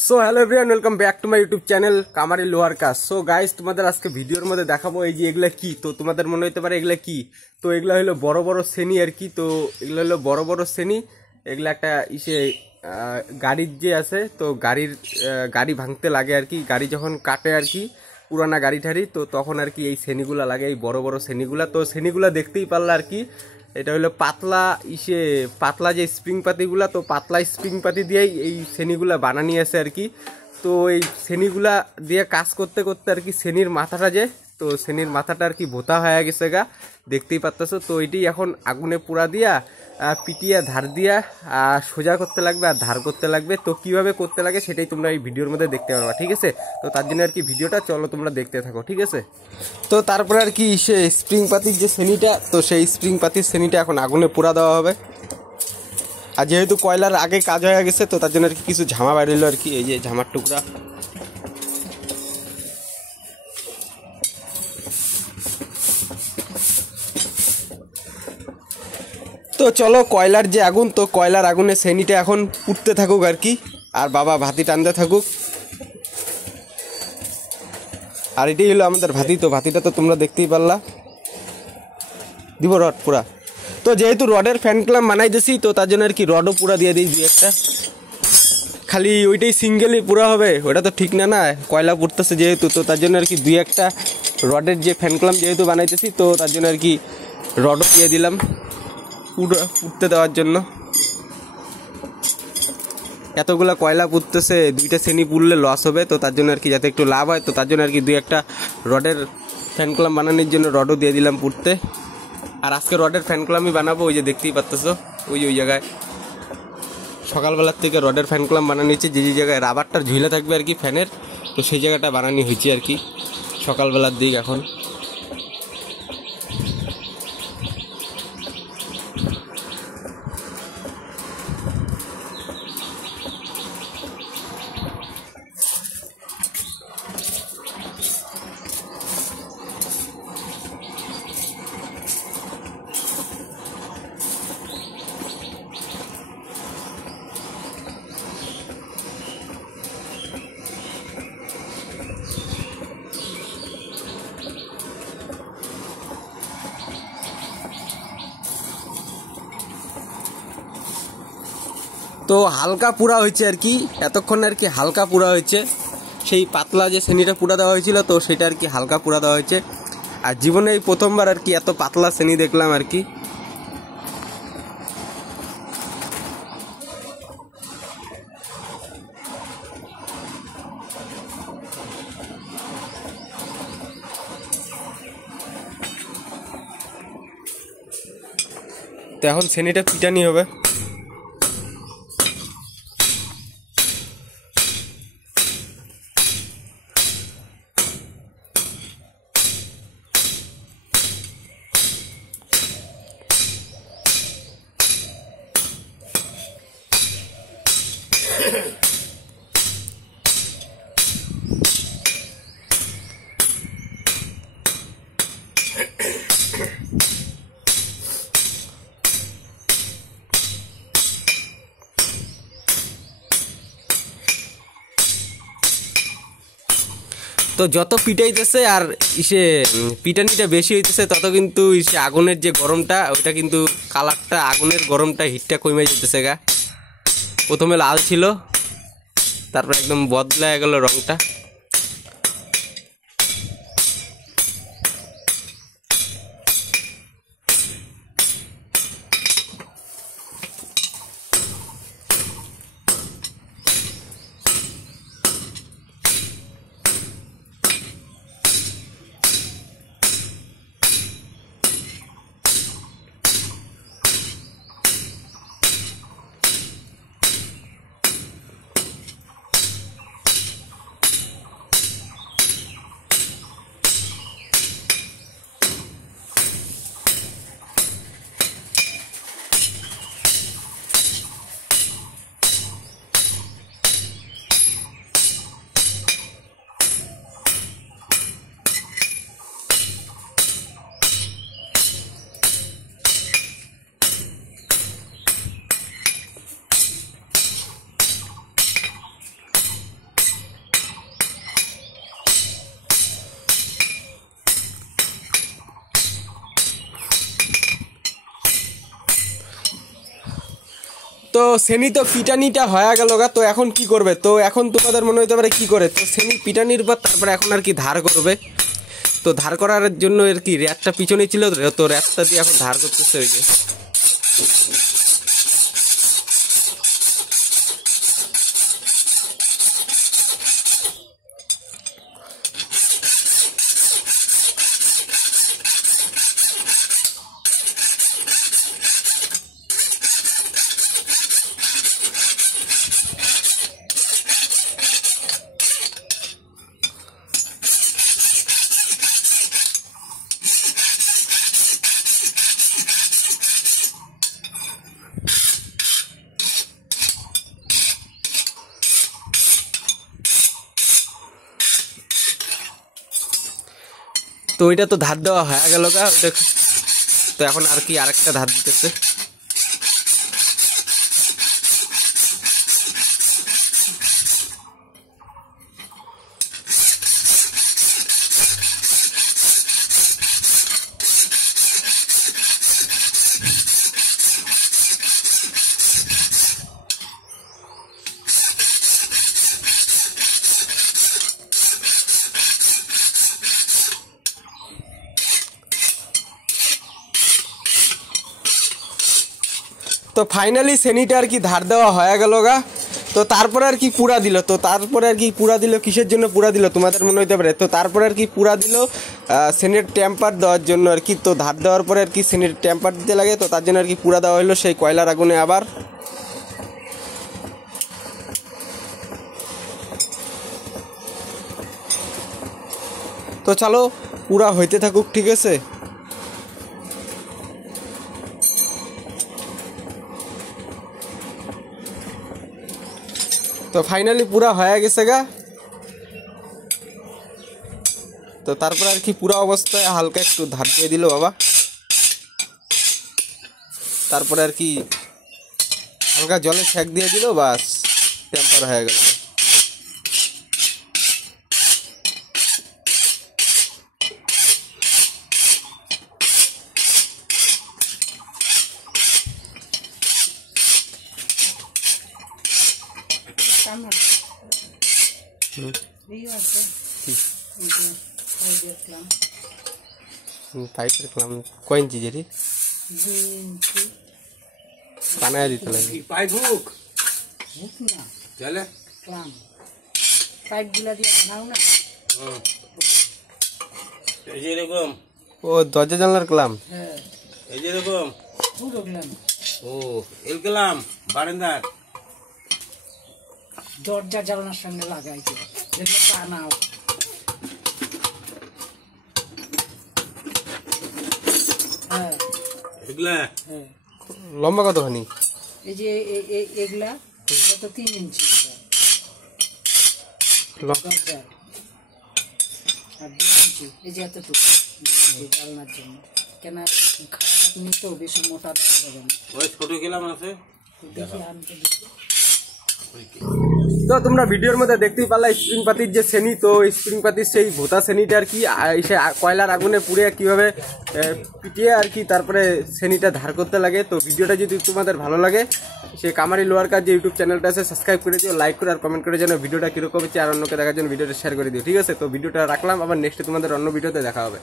So hello everyone, welcome back to my YouTube channel কামারি লোহার কাজ। সো গাইস, তোমাদের আজকে ভিডিওর মধ্যে দেখাবো এই যে এগুলা কি। তো তোমাদের মনে হতে পারে এগুলা কি। তো এগুলা হলো বড় বড় শ্রেণী আর কি। তো এগুলো হলো বড় বড় শ্রেণী। এগুলা একটা গাড়ির যে আছে, তো গাড়ি ভাঙতে লাগে আর কি। গাড়ি যখন কাটে আর কি, পুরানা গাড়ি ঠাড়ি, তো তখন আর কি এই শ্রেণীগুলা লাগে, এই বড় বড় শ্রেণীগুলা। তো শ্রেণীগুলা দেখতেই পারলা আর কি। এটা হলো পাতলা যে স্প্রিং পাতিগুলা, তো পাতলা স্প্রিং পাতি দিয়েই এই শ্রেণীগুলা বানানি আছে আর কি। তো এই শ্রেণীগুলা দিয়ে কাজ করতে করতে আর কি শ্রেণীর মাথাটা আর কি ভোতা হয়ে গেছে গা, দেখতেই পারতেছো। তো এটি এখন আগুনে পোড়া দিয়া পিটিয়া ধার দিয়া সোজা করতে লাগবে আর ধার করতে লাগবে। তো কিভাবে করতে লাগে সেটাই তোমরা এই ভিডিওর মধ্যে দেখতে পারবা, ঠিক আছে। তো তার জন্য আর কি ভিডিওটা চলো তোমরা দেখতে থাকো, ঠিক আছে। তো তারপরে আর কি সে স্প্রিং পাতির যে শ্রেণীটা, তো সেই স্প্রিং পাতির শ্রেণীটা এখন আগুনে পোড়া দেওয়া হবে। আর যেহেতু কয়লার আগে কাজ হয়ে গেছে, তো তার জন্য আর কি কিছু ঝামা বেরোলো আর কি, এই যে ঝামার টুকরা। তো চলো, কয়লার যে আগুন, তো কয়লার আগুনে শ্রেণীটা এখন পুড়তে থাকুক আর কি, আর বাবা ভাতি টানতে থাকুক। আর এটাই হলো আমাদের ভাতি। তো ভাতিটা তো তোমরা দেখতেই পারলা, দিব রড পুরা। তো যেহেতু রডের ফ্যান ক্লাম বানাইতেছি, তো তার জন্য আর কি রডও পুরা দিয়ে দিই দুই একটা। খালি ওইটাই সিঙ্গেলই পুরা হবে ওটা তো ঠিক না, কয়লা পুড়তেছে যেহেতু, তো তার জন্য আর কি দুই একটা রডের যে ফ্যান ক্লাম যেহেতু বানাইতেছি, তো তার জন্য আর কি রডও দিয়ে দিলাম পুড়তে দেওয়ার জন্য। এতগুলা কয়লা পুড়তেছে, দুইটা শ্রেণী পুড়লে লস হবে, তো তার জন্য আর কি যাতে একটু লাভ হয়, তো তার জন্য আর কি দুই একটা রডের ফ্যান ক্লাম বানানোর জন্য রডও দিয়ে দিলাম পুড়তে। আর আজকে রডের ফ্যান ক্লামই বানাবো, ওই যে দেখতেই পাচ্তেছো ওই জায়গায় সকালবেলার থেকে রডের ফ্যান ক্লাম বানানো হয়েছে। যে জায়গায় রাবারটা ঝুলে থাকবে আর কি ফ্যানের, তো সেই জায়গাটা বানানো হয়েছে আর কি সকালবেলার দিক এখন। তো হালকা পুরা হয়েছে আর কি, এতক্ষণ আর কি হালকা পুরা হয়েছে। সেই পাতলা যে শ্রেণীটা পুরা দেওয়া হয়েছিল, তো সেটা আর কি হালকা পুরা দেওয়া হয়েছে। আর জীবনে এই প্রথমবার আর কি এত পাতলা শ্রেণী দেখলাম আর কি। তো এখন শ্রেণীটা পিটানি হবে। তো যত পিটাইতেছে আর পিটানিটা বেশি হইতেছে, তত কিন্তু আগুনের যে গরমটা, ওইটা কিন্তু কালারটা, আগুনের গরমটা, হিটটা কমে যেতেছে গা। প্রথমে লাল ছিল, তারপর একদম বদলায় গেল রংটা। তো শ্রেণী তো পিটানিটা হয়ে গেল গা, তো এখন কি করবে? তো এখন তোমাদের মনে হতে পারে কি করে, তো শ্রেণী পিটানির পর তারপরে এখন আর কি ধার করবে। তো ধার করার জন্য আর কি র্যাকটা পিছনে ছিল, তো র্যাকটা দিয়ে এখন ধার করতেছে ওই যে। তো ওইটা তো ধার দেওয়া হয়ে গেল গা, তো এখন আর কি আরেকটা ধার দিতেছে। তো ফাইনালি শ্রেণীটা আর কি ধার দেওয়া হয়ে গেল গা। তো তারপরে আর কি পুরা দিল, তো তারপরে আর কি পুরা দিল কিসের জন্য পুরা দিল তোমাদের মনে হতে পারে। তো তারপরে আর কি পুরা দিল শ্রেণীর টেম্পার দেওয়ার জন্য আর কি। তো ধার দেওয়ার পরে আর কি শ্রেণীর টেম্পার দিতে লাগে, তো তার জন্য আর কি পুরা দেওয়া হলো সেই কয়লার আগুনে আবার। তো চলো পুরা হইতে থাকুক, ঠিক আছে। তো ফাইনালি পুরা হয়ে গেছে গা। তো তারপর আর কি পুরা অবস্থায় হালকা একটু ধার দিয়ে দিল বাবা। তারপরে আর কি হালকা জলে সেক দিয়ে দিল, বাস টেম্পার হয়ে গেল। পাইপের ক্লাম কয় ইঞ্চি যেটি বানায় দিতে লাগে। পাইপ হুক না চলে ক্লাম পাইপ গুলা দিয়ে বানাও না। এই যে এরকম ও দরজা জানলার ক্লাম। হ্যাঁ এই যে এরকম পুরো ক্লাম। ও এল ক্লাম বারান্দার দরজা জানলার সঙ্গে লাগাইছে যেটা বানাও। হ্যাঁ এগুলা লম্বা কতখানি? এই যে এগুলা কত 3 ইঞ্চি দরজা আর 2 ইঞ্চি এই যে এতটুকু জানলার জন্য। কেন খারাপ তো বেশি মোটা দেওয়া যাবে না। ওই ছোট গেলাম আছে দেখি আনতে দিচ্ছি। তো তোমরা ভিডিওর মধ্যে দেখতেই পারলা স্প্রিং পাতির যে শ্রেণী, তো স্প্রিং পাতির সেই ভোতা শ্রেণীটা আর কি সে কয়লার আগুনে পুড়ে কীভাবে পিটিয়ে আর কি তারপরে শ্রেণীটা ধার করতে লাগে। তো ভিডিওটা যদি তোমাদের ভালো লাগে সে কামারি লোহার কাজ যে ইউটিউব চ্যানেলটা আছে সাবস্ক্রাইব করে দিও, লাইক করে আর কমেন্ট করে যেন ভিডিওটা কীরকম হচ্ছে আর অন্যকে দেখার জন্য ভিডিওটা শেয়ার করে দিও, ঠিক আছে। তো ভিডিওটা রাখলাম, আবার নেক্সটে তোমাদের অন্য ভিডিওতে দেখা হবে।